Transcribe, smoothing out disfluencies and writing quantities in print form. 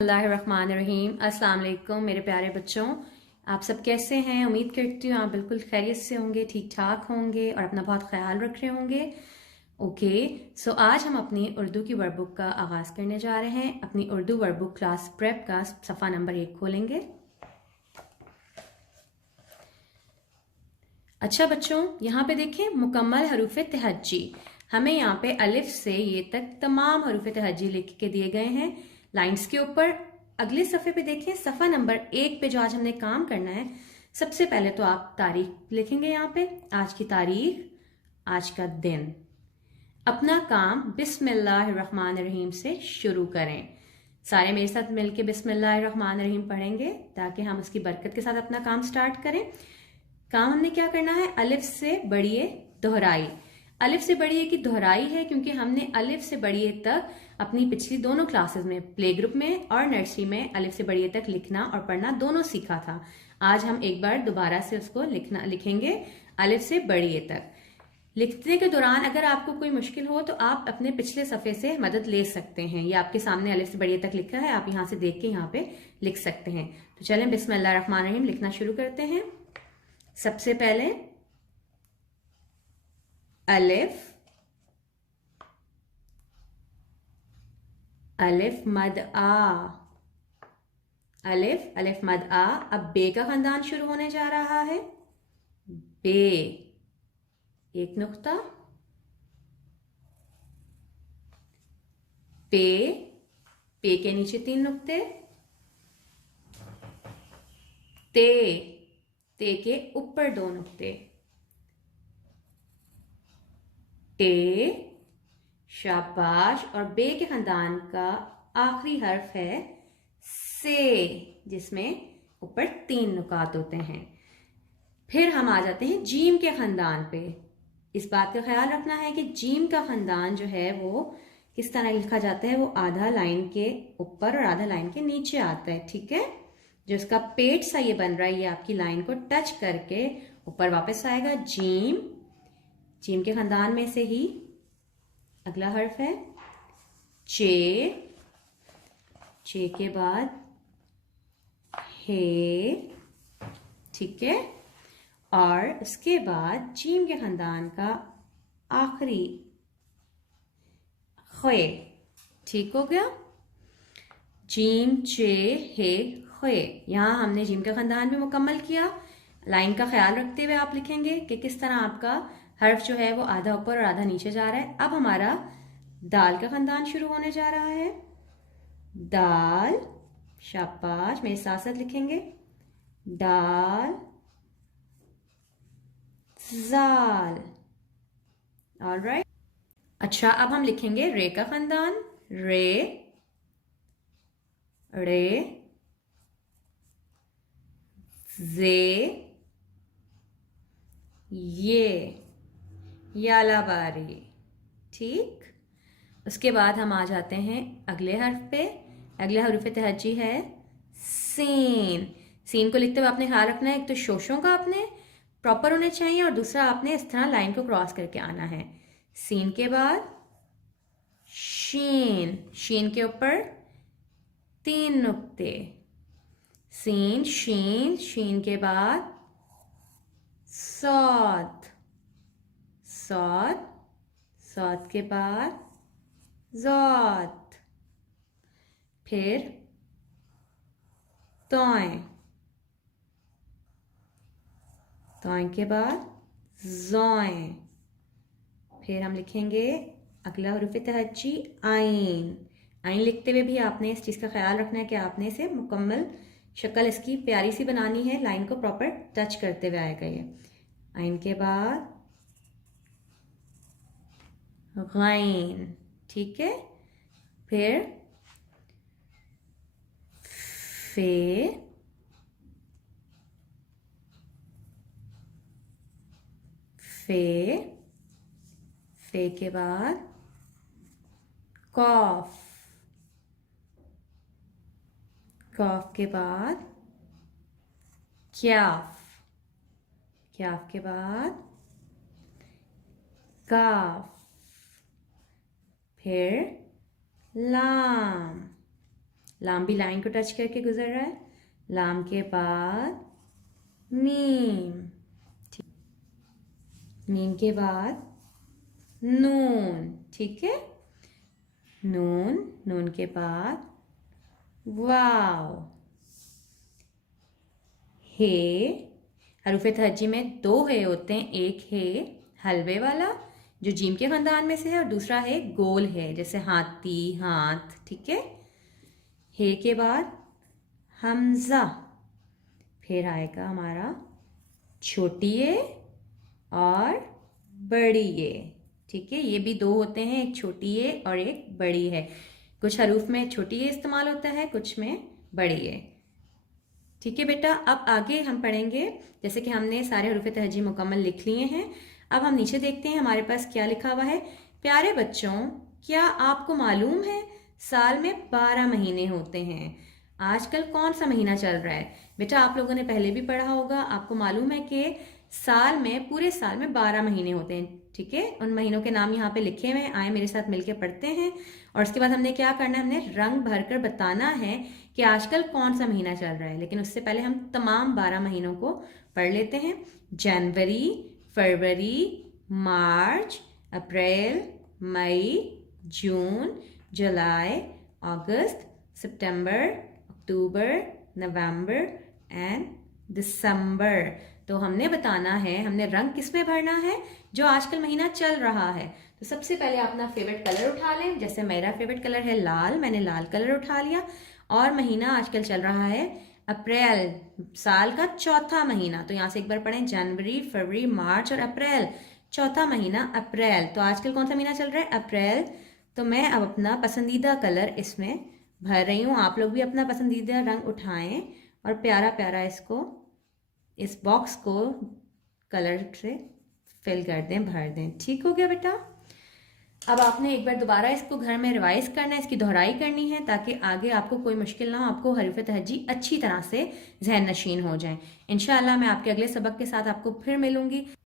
बिस्मिल्लाहिर्रहमानिर्रहीम। अस्सलाम वालेकुम मेरे प्यारे बच्चों, आप सब कैसे हैं? उम्मीद करती हूँ आप बिल्कुल खैरियत से होंगे, ठीक ठाक होंगे और अपना बहुत ख्याल रख रहे होंगे। ओके, सो आज हम अपनी उर्दू की वर्कबुक का आगाज़ करने जा रहे हैं। अपनी उर्दू वर्कबुक क्लास प्रेप का सफ़ा नंबर 1 खोलेंगे। अच्छा बच्चों, यहाँ पे देखें मुकम्मल हरूफ तहज्जी। हमें यहाँ पे अलिफ से ये तक तमाम हरूफ तहज्जी लिख के दिए गए हैं लाइंस के ऊपर। अगले सफ़े पे देखें, सफ़ा नंबर 1 पे जो आज हमने काम करना है, सबसे पहले तो आप तारीख लिखेंगे यहाँ पे, आज की तारीख, आज का दिन। अपना काम बिस्मिल्लाहिर्रहमानिर्रहीम से शुरू करें। सारे मेरे साथ मिलके बिस्मिल्लाहिर्रहमानिर्रहीम पढ़ेंगे ताकि हम उसकी बरकत के साथ अपना काम स्टार्ट करें। काम हमने क्या करना है? अलिफ से बढ़िए दोहराई। अलिफ से बढ़िए की दोहराई है क्योंकि हमने अलिफ से बढ़िए तक अपनी पिछली दोनों क्लासेस में, प्ले ग्रुप में और नर्सरी में, अलिफ से बढ़िए तक लिखना और पढ़ना दोनों सीखा था। आज हम एक बार दोबारा से उसको लिखेंगे अलिफ से बढ़िए तक। लिखने के दौरान अगर आपको कोई मुश्किल हो तो आप अपने पिछले सफ़े से मदद ले सकते हैं। ये आपके सामने अलिफ से बढ़िए तक लिखा है, आप यहाँ से देख के यहाँ पे लिख सकते हैं। तो चलें बिस्मिल्लाहिर्रहमानिर्रहीम लिखना शुरू करते हैं। सबसे पहले अलिफ, अलिफ मद आ, अलिफ, अलिफ मद आ। अब बे का खानदान शुरू होने जा रहा है। बे, एक नुक्ता। पे, पे के नीचे 3 नुक्ते। ते, ते के ऊपर 2 नुक्ते। टे, शाबाश। और बे के खानदान का आखिरी हर्फ है से, जिसमें ऊपर 3 नुकात होते हैं। फिर हम आ जाते हैं जीम के खानदान पे। इस बात का ख्याल रखना है कि जीम का खानदान जो है वो किस तरह लिखा जाता है, वो आधा लाइन के ऊपर और आधा लाइन के नीचे आता है, ठीक है। जो इसका पेट सा ये बन रहा है, ये आपकी लाइन को टच करके ऊपर वापस आएगा। जीम, जीम के खानदान में से ही अगला हर्फ है चे, चे के बाद हे, ठीक है। और उसके बाद जीम के खानदान का आखिरी खे, ठीक हो गया। जीम, चे, हे, खे। यहां हमने जीम का खानदान भी मुकम्मल किया। लाइन का ख्याल रखते हुए आप लिखेंगे कि किस तरह आपका हर्फ जो है वो आधा ऊपर और आधा नीचे जा रहा है। अब हमारा दाल का खानदान शुरू होने जा रहा है। दाल, शाबाश, मेरे साथ साथ लिखेंगे। दाल, जाल, ऑलराइट। अच्छा, अब हम लिखेंगे रे का खानदान। रे, रे, जे, ये, यालाबारी, ठीक। उसके बाद हम आ जाते हैं अगले हर्फ पे। अगले हरूफ तहज्जी है सीन। सीन को लिखते हुए आपने ख्याल रखना है, एक तो शोशों का आपने प्रॉपर होने चाहिए और दूसरा आपने इस तरह लाइन को क्रॉस करके आना है। सीन के बाद शीन, शीन के ऊपर 3 नुक्ते। सीन, शीन, शीन के बाद सौद, सौद, सौद के बाद ज़ौद, फिर तौय, तौय के बाद ज़ौय। फिर हम लिखेंगे अगला हुरूफ तहज्जी आइन। आइन लिखते हुए भी आपने इस चीज़ का ख्याल रखना है कि आपने इसे मुकम्मल शक्ल इसकी प्यारी सी बनानी है, लाइन को प्रॉपर टच करते हुए आएगा ये। आइन के बाद गैन, ठीक है। फिर फे, फे, फे के बाद कॉफ, कॉफ के बाद क्याफ, क्याफ के बाद काफ, फिर लाम, लाम भी लाइन को टच करके गुजर रहा है। लाम के बाद मीम, मीम के बाद नून, ठीक है, नून, नून के बाद वाव, हे, हरूफे तहज्जी में दो हे होते हैं, एक हे हलवे वाला जो जीम के खानदान में से है और दूसरा है गोल है जैसे हाथी, हाथ, ठीक है। हे के बाद हमजा, फिर आएगा हमारा छोटी ए और बड़ी ए, ठीक है। ये भी दो होते हैं, एक छोटी ए और एक बड़ी है। कुछ हरूफ में छोटी ए इस्तेमाल होता है, कुछ में बड़ी ए, ठीक है बेटा। अब आगे हम पढ़ेंगे, जैसे कि हमने सारे हरूफ तहज्जी मुकम्मल लिख लिए हैं। अब हम नीचे देखते हैं हमारे पास क्या लिखा हुआ है। प्यारे बच्चों, क्या आपको मालूम है साल में 12 महीने होते हैं? आजकल कौन सा महीना चल रहा है? बेटा आप लोगों ने पहले भी पढ़ा होगा, आपको मालूम है कि साल में, पूरे साल में 12 महीने होते हैं, ठीक है। उन महीनों के नाम यहाँ पे लिखे हुए हैं, आए मेरे साथ मिलकर पढ़ते हैं। और उसके बाद हमने क्या करना है, हमने रंग भरकर बताना है कि आजकल कौन सा महीना चल रहा है। लेकिन उससे पहले हम तमाम 12 महीनों को पढ़ लेते हैं। जनवरी, फरवरी, मार्च, अप्रैल, मई, जून, जुलाई, अगस्त, सितंबर, अक्टूबर, नवंबर एंड दिसंबर। तो हमने बताना है, हमने रंग किस में भरना है, जो आजकल महीना चल रहा है। तो सबसे पहले अपना फेवरेट कलर उठा लें। जैसे मेरा फेवरेट कलर है लाल, मैंने लाल कलर उठा लिया। और महीना आजकल चल रहा है अप्रैल, साल का चौथा महीना। तो यहाँ से एक बार पढ़ें, जनवरी, फरवरी, मार्च और अप्रैल, चौथा महीना अप्रैल। तो आजकल कौन सा महीना चल रहा है? अप्रैल। तो मैं अब अपना पसंदीदा कलर इसमें भर रही हूँ। आप लोग भी अपना पसंदीदा रंग उठाएं और प्यारा प्यारा इसको, इस बॉक्स को कलर से फिल कर दें, भर दें। ठीक हो गया बेटा। अब आपने एक बार दोबारा इसको घर में रिवाइज करना है, इसकी दोहराई करनी है, ताकि आगे आपको कोई मुश्किल ना हो, आपको हरूफ तहज्जी अच्छी तरह से जहन नशीन हो जाए। इंशाअल्लाह मैं आपके अगले सबक के साथ आपको फिर मिलूंगी।